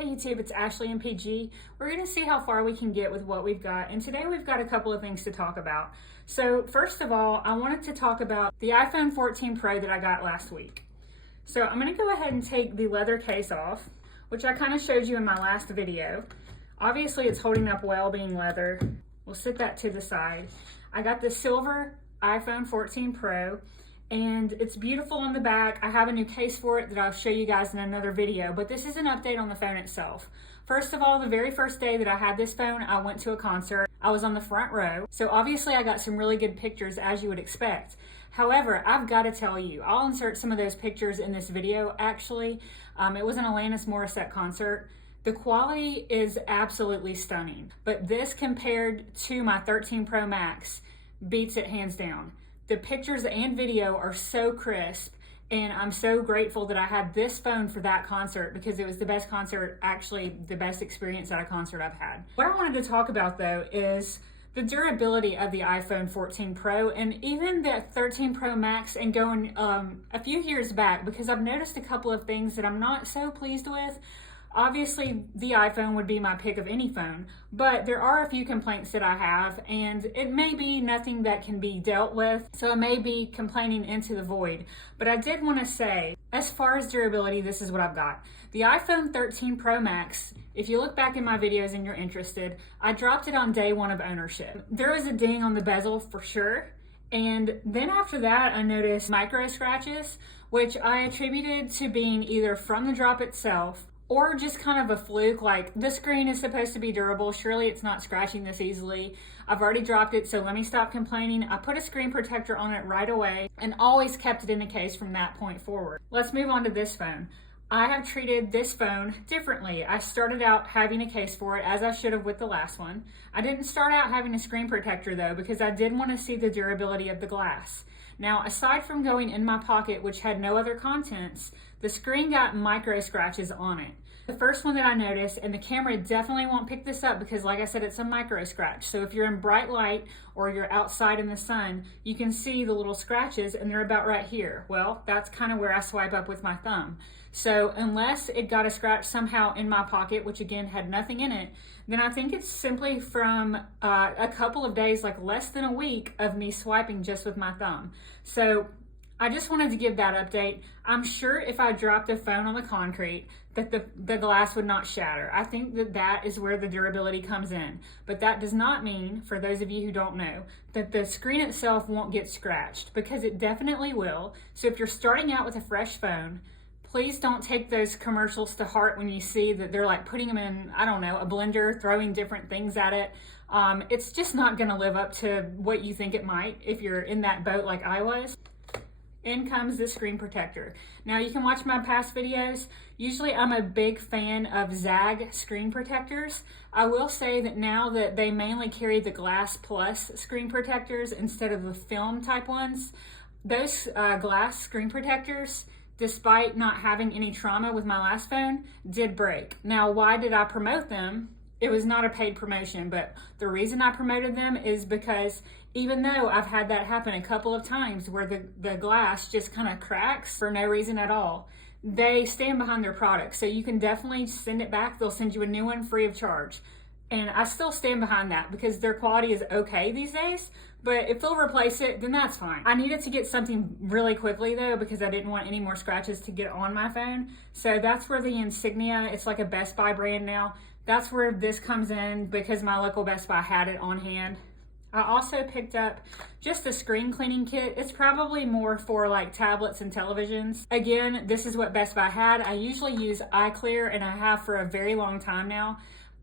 Hey YouTube, it's Ashley and PG. We're going to see how far we can get with what we've got, and today we've got a couple of things to talk about. So first of all, I wanted to talk about the iPhone 14 Pro that I got last week. So I'm going to go ahead and take the leather case off, which I kind of showed you in my last video. Obviously it's holding up well being leather. We'll set that to the side. I got the silver iPhone 14 Pro, and it's beautiful on the back. I have a new case for it that I'll show you guys in another video, but this is an update on the phone itself. First of all, the very first day that I had this phone, I went to a concert. I was on the front row, so obviously I got some really good pictures, as you would expect. However, I've got to tell you, I'll insert some of those pictures in this video actually. It was an Alanis Morissette concert. The quality is absolutely stunning, but this compared to my 13 Pro Max beats it hands down. The pictures and video are so crisp, and I'm so grateful that I had this phone for that concert because it was the best concert, actually the best experience at a concert I've had. What I wanted to talk about though is the durability of the iPhone 14 Pro and even the 13 Pro Max, and going a few years back, because I've noticed a couple of things that I'm not so pleased with. Obviously, the iPhone would be my pick of any phone, but there are a few complaints that I have, and it may be nothing that can be dealt with, so I may be complaining into the void. But I did want to say, as far as durability, this is what I've got. The iPhone 13 Pro Max, if you look back in my videos and you're interested, I dropped it on day one of ownership. There was a ding on the bezel for sure, and then after that, I noticed micro scratches, which I attributed to being either from the drop itself or just kind of a fluke, like the screen is supposed to be durable, surely it's not scratching this easily. I've already dropped it, so let me stop complaining. I put a screen protector on it right away and always kept it in the case from that point forward. Let's move on to this phone. I have treated this phone differently. I started out having a case for it, as I should have with the last one. I didn't start out having a screen protector though, because I did want to see the durability of the glass. Now, aside from going in my pocket, which had no other contents, the screen got micro scratches on it. The first one that I noticed, and the camera definitely won't pick this up because like I said, it's a micro scratch. So if you're in bright light or you're outside in the sun, you can see the little scratches and they're about right here. Well, that's kind of where I swipe up with my thumb. So unless it got a scratch somehow in my pocket, which again had nothing in it, then I think it's simply from a couple of days, like less than a week of me swiping just with my thumb. So I just wanted to give that update. I'm sure if I dropped the phone on the concrete that the glass would not shatter. I think that is where the durability comes in. But that does not mean, for those of you who don't know, that the screen itself won't get scratched, because it definitely will. So if you're starting out with a fresh phone, please don't take those commercials to heart when you see that they're like putting them in, I don't know, a blender, throwing different things at it. It's just not gonna live up to what you think it might if you're in that boat like I was. In comes the screen protector. Now you can watch my past videos. Usually I'm a big fan of Zag screen protectors. I will say that now that they mainly carry the Glass Plus screen protectors instead of the film type ones, those glass screen protectors, despite not having any trauma with my last phone, did break. Now, why did I promote them? It was not a paid promotion, but the reason I promoted them is because even though I've had that happen a couple of times where the glass just kind of cracks for no reason at all, they stand behind their product. So you can definitely send it back. They'll send you a new one free of charge. And I still stand behind that because their quality is okay these days, but if they'll replace it, then that's fine. I needed to get something really quickly though, because I didn't want any more scratches to get on my phone. So that's where the Insignia, it's like a Best Buy brand now. That's where this comes in because my local Best Buy had it on hand. I also picked up just a screen cleaning kit. It's probably more for like tablets and televisions. Again, this is what Best Buy had. I usually use iClear, and I have for a very long time now.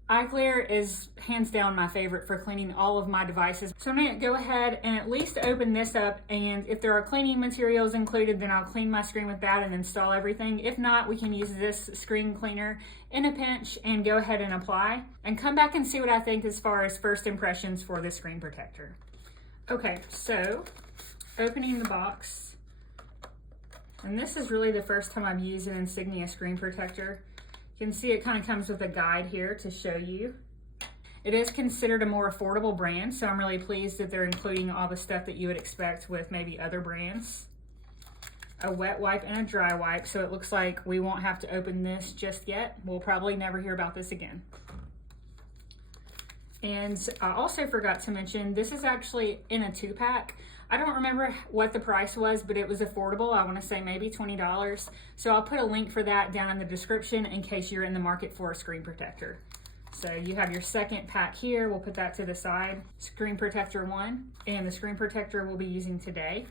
iClear is hands down my favorite for cleaning all of my devices. So I'm gonna go ahead and at least open this up, and if there are cleaning materials included, then I'll clean my screen with that and install everything. If not, we can use this screen cleaner in a pinch and go ahead and apply and come back and see what I think as far as first impressions for this screen protector. Okay, so opening the box, and this is really the first time I've used an Insignia screen protector. You can see it kind of comes with a guide here to show you. It is considered a more affordable brand, so I'm really pleased that they're including all the stuff that you would expect with maybe other brands. a wet wipe and a dry wipe, so it looks like we won't have to open this just yet. We'll probably never hear about this again. And I also forgot to mention, this is actually in a 2-pack. I don't remember what the price was, but it was affordable. I want to say maybe $20. So I'll put a link for that down in the description in case you're in the market for a screen protector. So you have your second pack here. We'll put that to the side. Screen protector 1, and the screen protector we'll be using today.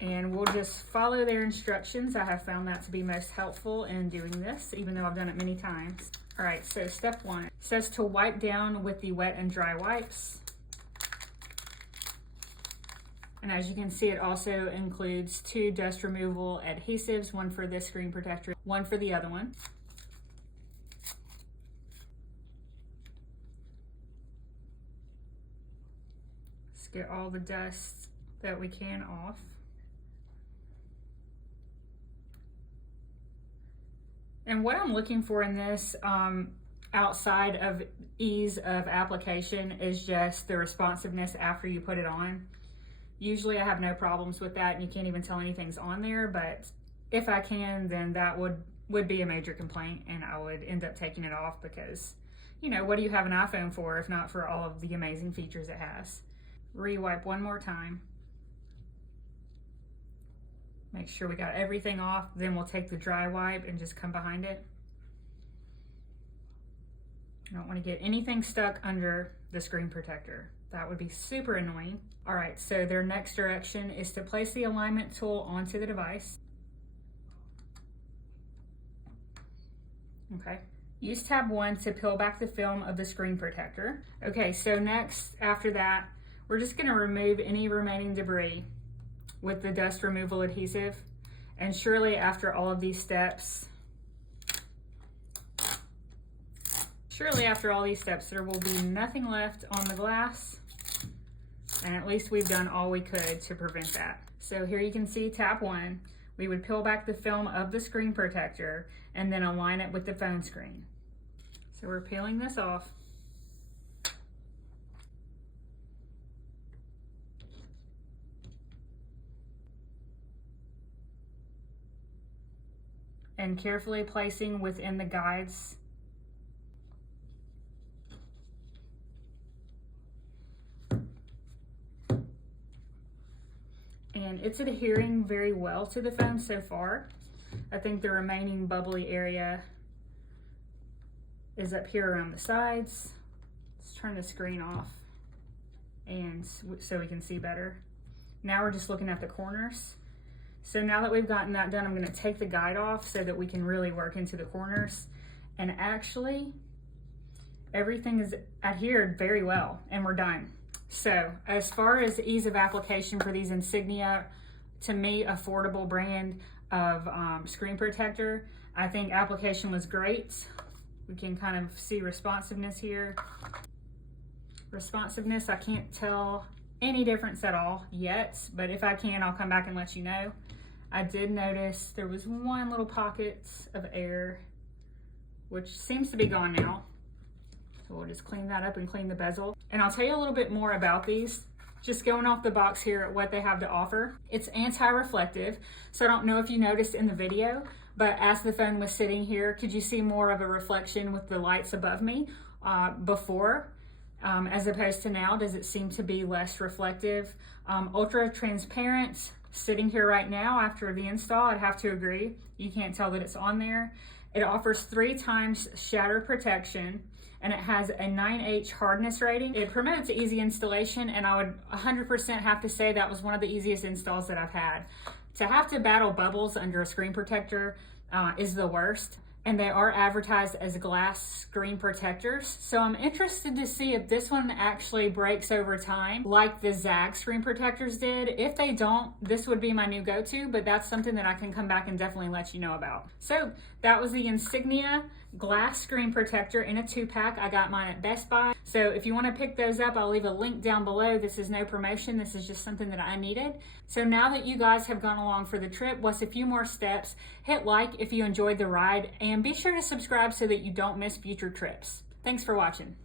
And we'll just follow their instructions. I have found that to be most helpful in doing this, even though I've done it many times. All right, so step 1 says to wipe down with the wet and dry wipes. And as you can see, it also includes 2 dust removal adhesives, one for this screen protector, one for the other one. Let's get all the dust that we can off. And what I'm looking for in this, outside of ease of application, is just the responsiveness after you put it on. Usually I have no problems with that, and you can't even tell anything's on there, but if I can, then that would be a major complaint, and I would end up taking it off because, you know, what do you have an iPhone for if not for all of the amazing features it has? Re-wipe one more time. Make sure we got everything off, then we'll take the dry wipe and just come behind it. I don't want to get anything stuck under the screen protector. That would be super annoying. All right, so their next direction is to place the alignment tool onto the device. Okay. Use tab 1 to peel back the film of the screen protector. Okay, so next, after that, we're just gonna remove any remaining debris with the dust removal adhesive. And surely after all of these steps, there will be nothing left on the glass. And at least we've done all we could to prevent that. So here you can see tab 1. We would peel back the film of the screen protector and then align it with the phone screen. So we're peeling this off. And carefully placing within the guides. And it's adhering very well to the phone so far. I think the remaining bubbly area is up here around the sides. Let's turn the screen off and so we can see better. Now we're just looking at the corners. So now that we've gotten that done, I'm going to take the guide off so that we can really work into the corners. And actually, everything is adhered very well, and we're done. So as far as ease of application for these Insignia, to me, affordable brand of screen protector, I think application was great. We can kind of see responsiveness here. Responsiveness, I can't tell any difference at all yet, but if I can, I'll come back and let you know. I did notice there was one little pocket of air, which seems to be gone now. So we'll just clean that up and clean the bezel. And I'll tell you a little bit more about these. Just going off the box here at what they have to offer. It's anti-reflective, so I don't know if you noticed in the video, but as the phone was sitting here, could you see more of a reflection with the lights above me before? As opposed to now, does it seem to be less reflective? Ultra transparent, sitting here right now after the install, I'd have to agree. You can't tell that it's on there. It offers 3 times shatter protection, and it has a 9H hardness rating. It promotes easy installation, and I would 100% have to say that was one of the easiest installs that I've had. To have to battle bubbles under a screen protector is the worst. And they are advertised as glass screen protectors. So I'm interested to see if this one actually breaks over time like the Zag screen protectors did. If they don't, this would be my new go-to, but that's something that I can come back and definitely let you know about. So that was the Insignia glass screen protector in a 2-pack. I got mine at Best Buy. So if you want to pick those up, I'll leave a link down below. This is no promotion. This is just something that I needed. So now that you guys have gone along for the trip, what's a few more steps? Hit like if you enjoyed the ride, and be sure to subscribe so that you don't miss future trips. Thanks for watching.